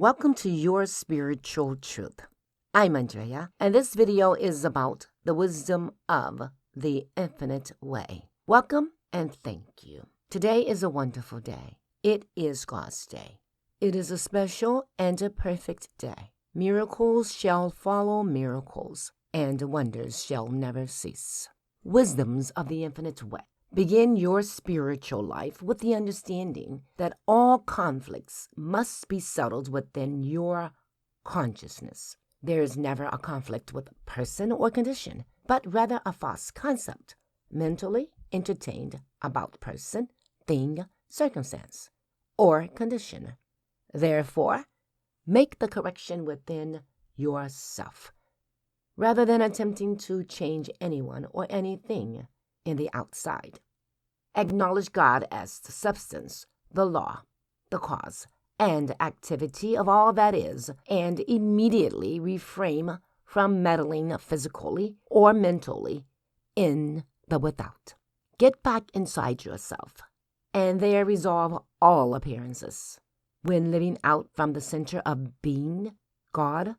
Welcome to Your Spiritual Truth. I'm Andrea, and this video is about the wisdom of the infinite way. Welcome and thank you. Today is a wonderful day. It is God's day. It is a special and a perfect day. Miracles shall follow miracles, and wonders shall never cease. Wisdoms of the infinite way. Begin your spiritual life with the understanding that all conflicts must be settled within your consciousness. There is never a conflict with person or condition, but rather a false concept, mentally entertained about person, thing, circumstance, or condition. Therefore, make the correction within yourself, rather than attempting to change anyone or anything in the outside. Acknowledge God as the substance, the law, the cause, and activity of all that is, and immediately refrain from meddling physically or mentally in the without. Get back inside yourself, and there resolve all appearances. When living out from the center of being, God,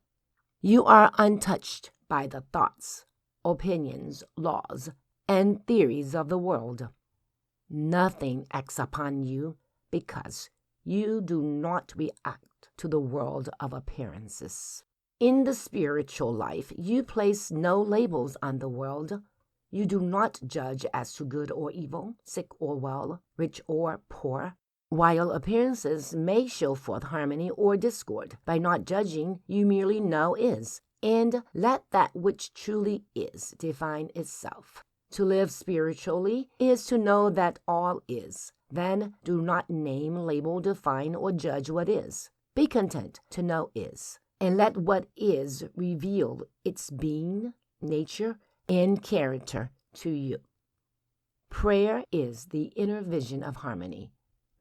you are untouched by the thoughts, opinions, laws, and theories of the world. Nothing acts upon you because you do not react to the world of appearances. In the spiritual life, you place no labels on the world. You do not judge as to good or evil, sick or well, rich or poor. While appearances may show forth harmony or discord, by not judging, you merely know is, and let that which truly is define itself. To live spiritually is to know that all is. Then do not name, label, define, or judge what is. Be content to know is, and let what is reveal its being, nature, and character to you. Prayer is the inner vision of harmony.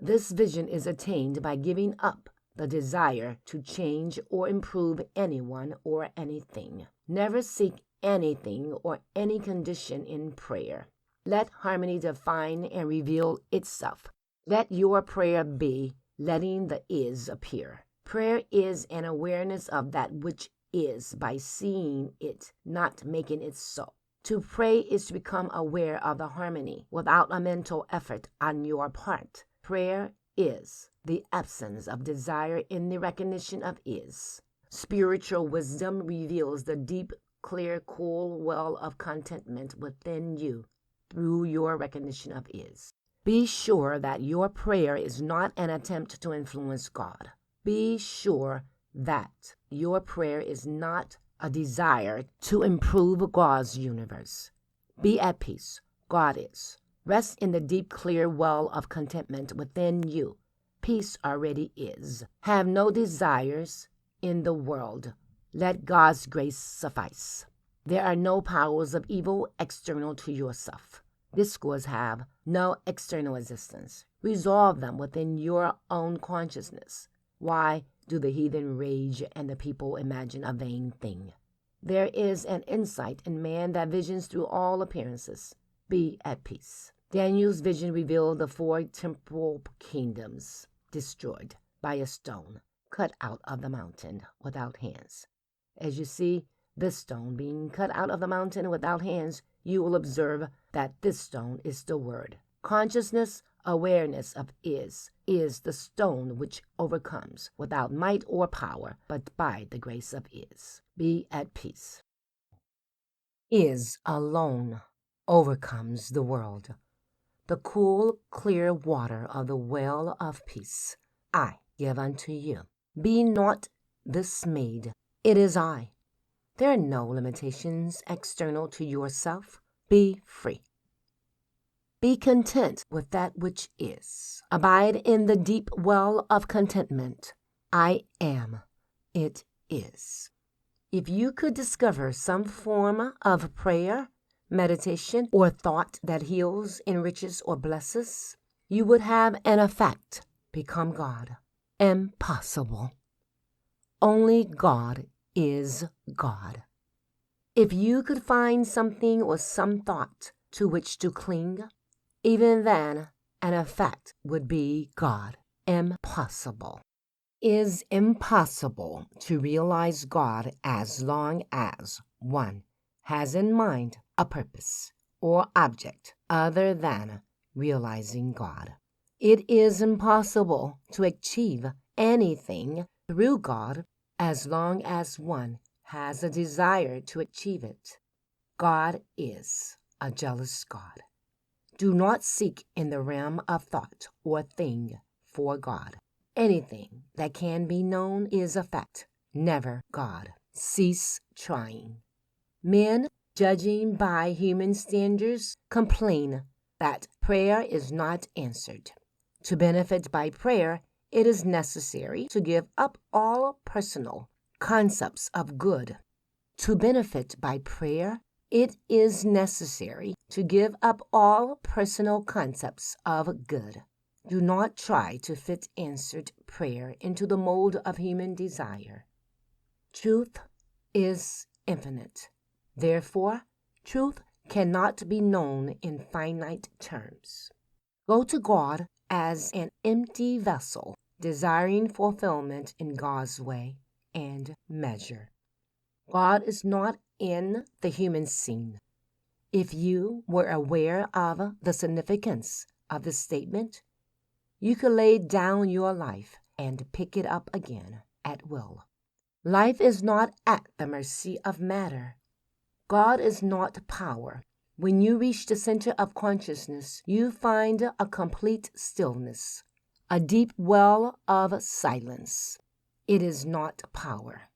This vision is attained by giving up the desire to change or improve anyone or anything. Never seek anything or any condition in prayer. Let harmony define and reveal itself. Let your prayer be letting the is appear. Prayer is an awareness of that which is by seeing it, not making it so. To pray is to become aware of the harmony without a mental effort on your part. Prayer is the absence of desire in the recognition of is. Spiritual wisdom reveals the deep, clear, cool well of contentment within you through your recognition of is. Be sure that your prayer is not an attempt to influence God. Be sure that your prayer is not a desire to improve God's universe. Be at peace. God is. Rest in the deep, clear well of contentment within you. Peace already is. Have no desires in the world. Let God's grace suffice. There are no powers of evil external to yourself. Discords have no external existence. Resolve them within your own consciousness. Why do the heathen rage and the people imagine a vain thing? There is an insight in man that visions through all appearances. Be at peace. Daniel's vision revealed the 4 temporal kingdoms destroyed by a stone cut out of the mountain without hands. As you see this stone being cut out of the mountain without hands, you will observe that this stone is the Word. Consciousness, awareness of is the stone which overcomes without might or power, but by the grace of is. Be at peace. Is alone overcomes the world. The cool, clear water of the well of peace I give unto you. Be not dismayed. It is I. There are no limitations external to yourself. Be free. Be content with that which is. Abide in the deep well of contentment. I am. It is. If you could discover some form of prayer, meditation, or thought that heals, enriches, or blesses, you would have an effect. Become God. Impossible. Only God is God. If you could find something or some thought to which to cling, even then an effect would be God. Impossible. is impossible to realize God as long as one has in mind a purpose or object other than realizing God. It is impossible to achieve anything through God as long as one has a desire to achieve it. God is a jealous God. Do not seek in the realm of thought or thing for God. Anything that can be known is a fact, never God. Cease trying. Men, judging by human standards, complain that prayer is not answered. To benefit by prayer, it is necessary to give up all personal concepts of good. To benefit by prayer, it is necessary to give up all personal concepts of good. Do not try to fit answered prayer into the mold of human desire. Truth is infinite. Therefore, truth cannot be known in finite terms. Go to God as an empty vessel, desiring fulfillment in God's way and measure. God is not in the human scene. If you were aware of the significance of this statement, you could lay down your life and pick it up again at will. Life is not at the mercy of matter. God is not power. When you reach the center of consciousness, you find a complete stillness, a deep well of silence. It is not power,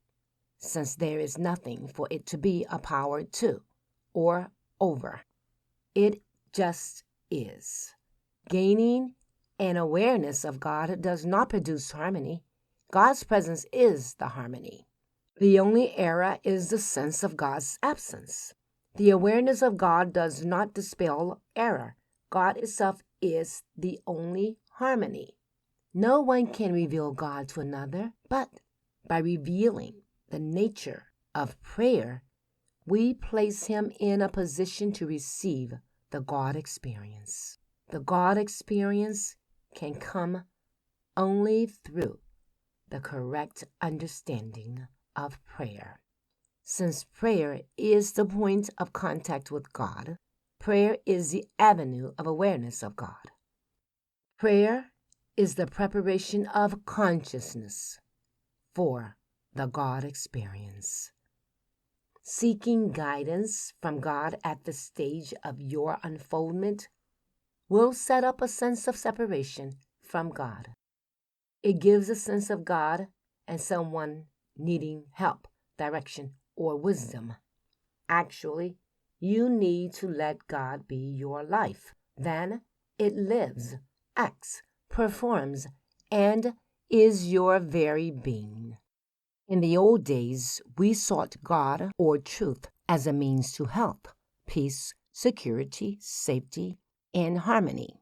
since there is nothing for it to be a power to or over. It just is. Gaining an awareness of God does not produce harmony. God's presence is the harmony. The only error is the sense of God's absence. The awareness of God does not dispel error. God itself is the only harmony. No one can reveal God to another, but by revealing the nature of prayer, we place him in a position to receive the God experience. The God experience can come only through the correct understanding of prayer. Since prayer is the point of contact with God, prayer is the avenue of awareness of God. Prayer is the preparation of consciousness for the God experience. Seeking guidance from God at the stage of your unfoldment will set up a sense of separation from God. It gives a sense of God and someone needing help, direction, or wisdom. Actually, you need to let God be your life. Then it lives, acts, performs, and is your very being. In the old days, we sought God or truth as a means to health, peace, security, safety, and harmony.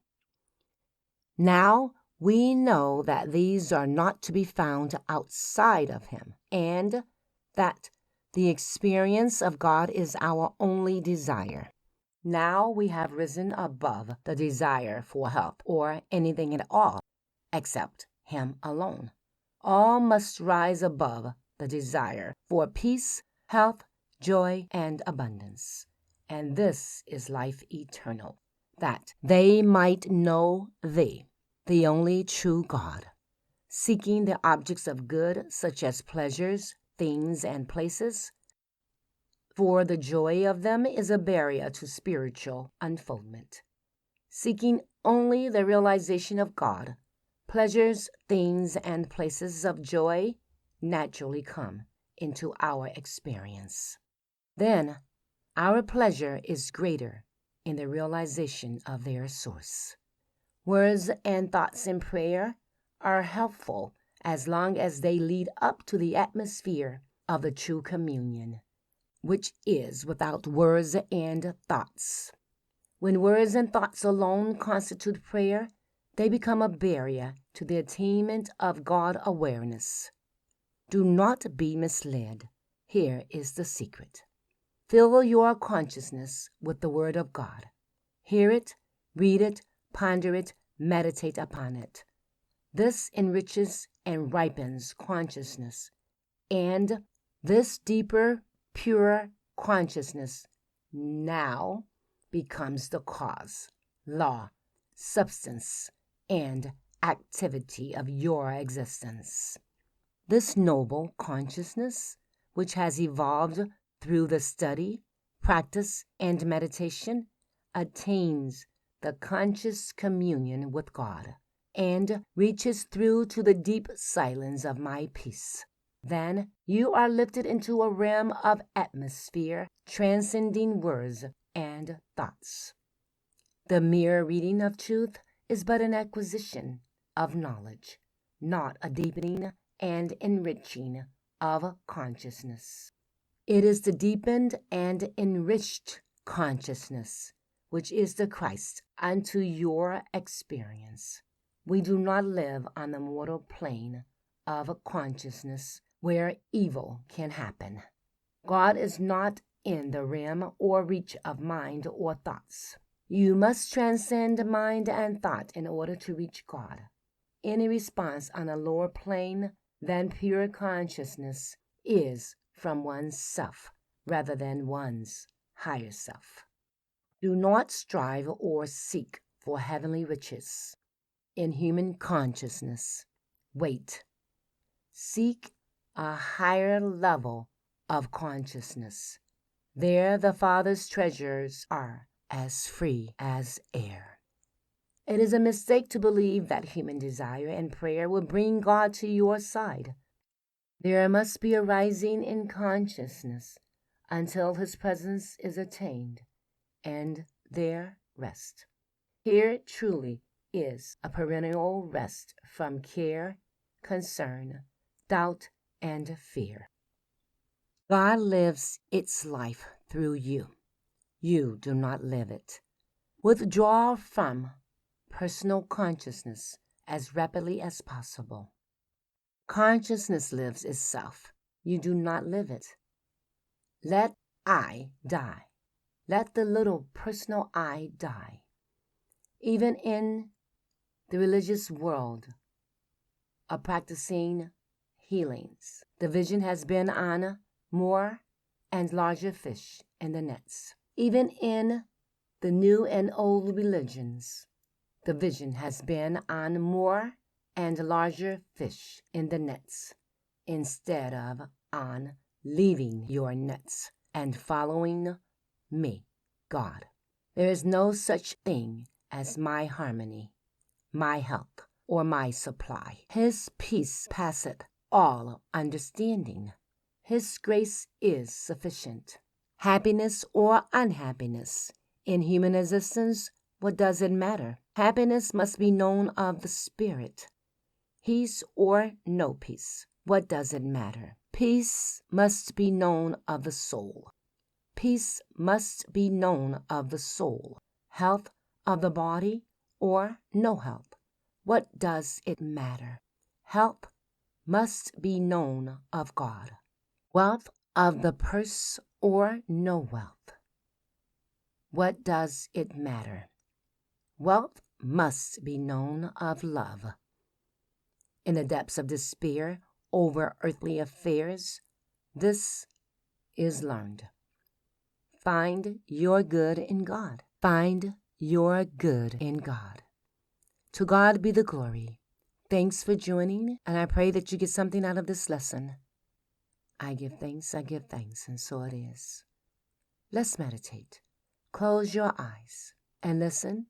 Now we know that these are not to be found outside of Him, and that the experience of God is our only desire. Now we have risen above the desire for health or anything at all except Him alone. All must rise above the desire for peace, health, joy, and abundance. And this is life eternal, that they might know Thee, the only true God. Seeking the objects of good, such as pleasures, things, and places, for the joy of them is a barrier to spiritual unfoldment. Seeking only the realization of God, pleasures, things, and places of joy naturally come into our experience. Then our pleasure is greater in the realization of their source. Words and thoughts in prayer are helpful as long as they lead up to the atmosphere of the true communion, which is without words and thoughts. When words and thoughts alone constitute prayer, they become a barrier to the attainment of God awareness. Do not be misled. Here is the secret. Fill your consciousness with the Word of God. Hear it, read it, ponder it, meditate upon it. This enriches and ripens consciousness. And this deeper, purer consciousness now becomes the cause, law, substance, and activity of your existence. This noble consciousness, which has evolved through the study, practice, and meditation, attains the conscious communion with God and reaches through to the deep silence of my peace. Then you are lifted into a realm of atmosphere transcending words and thoughts. The mere reading of truth is but an acquisition of knowledge, not a deepening and enriching of consciousness. It is the deepened and enriched consciousness which is the Christ unto your experience. We do not live on the mortal plane of consciousness where evil can happen. God is not in the realm or reach of mind or thoughts. You must transcend mind and thought in order to reach God. Any response on a lower plane than pure consciousness is from one's self rather than one's higher self. Do not strive or seek for heavenly riches in human consciousness. Wait. Seek a higher level of consciousness. There the Father's treasures are as free as air. It is a mistake to believe that human desire and prayer will bring God to your side. There must be a rising in consciousness until His presence is attained, and there rest. Here truly is a perennial rest from care, concern, doubt, and fear. God lives its life through you. You do not live it. Withdraw from personal consciousness as rapidly as possible. Consciousness lives itself. You do not live it. Let I die. Let the little personal I die. Even in the religious world of practicing healings, the vision has been on more and larger fish in the nets. Even in the new and old religions, the vision has been on more and larger fish in the nets instead of on leaving your nets and following me, God. There is no such thing as my harmony, my health, or my supply. His peace passeth all understanding. His grace is sufficient. Happiness or unhappiness in human existence, what does it matter? Happiness must be known of the spirit. Peace or no peace, what does it matter? Peace must be known of the soul. Peace must be known of the soul. Health of the body or no health, what does it matter? Health must be known of God. Wealth of the purse or no wealth, what does it matter? Wealth must be known of love. In the depths of despair over earthly affairs, this is learned. Find your good in God. Find your good in God. To God be the glory. Thanks for joining, and I pray that you get something out of this lesson. I give thanks, and so it is. Let's meditate. Close your eyes and listen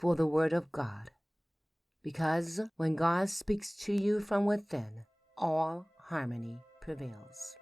for the word of God. Because when God speaks to you from within, all harmony prevails.